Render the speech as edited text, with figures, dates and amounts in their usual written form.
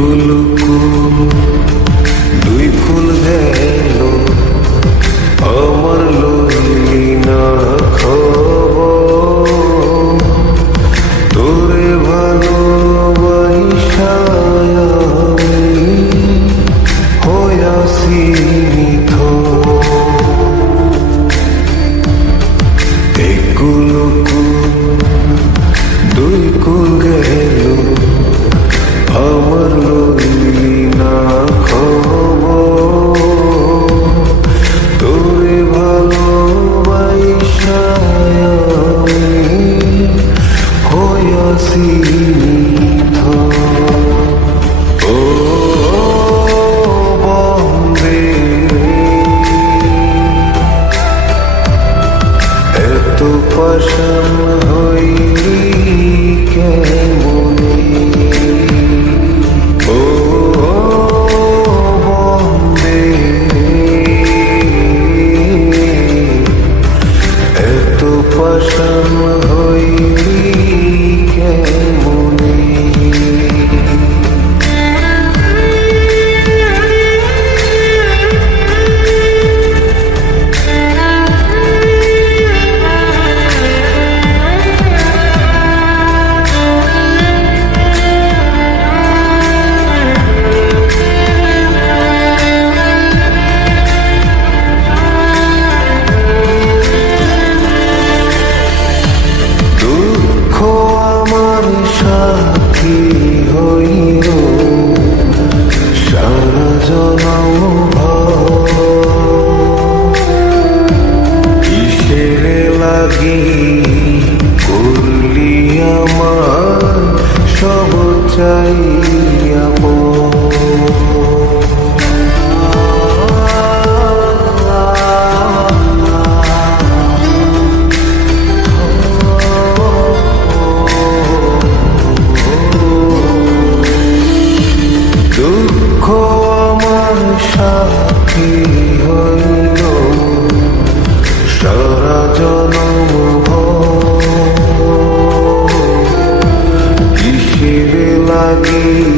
কুলুকু দুই ফুল গেল আমার লইলি না খবর তোরে ভালোবাসা আমি হইয়াছি নিথর এই কুলুকু দুই কুল গেল আমার লইলি না খবর তোরে ভালোবাসা আমি হইয়াছি নিথর ও বন্দে এত পাষাণ হইলি কেমনে ও বন্দে এত পাষাণ হইলি কেমনে সাথী হইল সারা জনম কিসের লাগি করলি আমার সব চাইয়া দুঃখ আমার সাথী হইল সারা জনম কিসের লাগি